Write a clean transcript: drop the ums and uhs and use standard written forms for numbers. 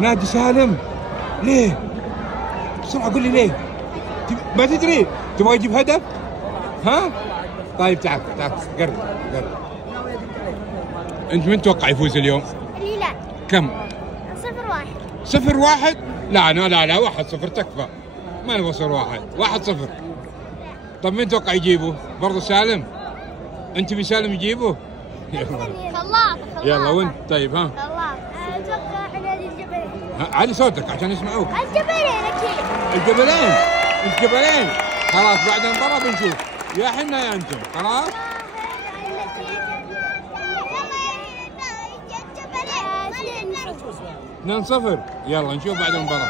تنادي سالم ليه؟ بسرعة قول لي ليه؟ ما تدري؟ تبغى يجيب هدف؟ ها؟ طيب تعال تعال قرب قرب. أنت من توقع يفوز اليوم؟ الهلال. كم؟ 0-1. 0-1؟ لا لا 1-0 تكفى. ما نبغى 0-1، 1-0. طب من توقع يجيبه؟ برضه سالم؟ أنت بسالم يجيبه؟ خلاص. يلا وأنت طيب ها؟ خلاص. أتوقع نادي الجبلين. علي صوتك عشان يسمعوك. الجبلين أكيد. الجبلين. الجبلين. خلاص بعد المباراة بنشوف يا حنا يا أنتم. خلاص؟ 2-0. يلا نشوف بعد المباراة.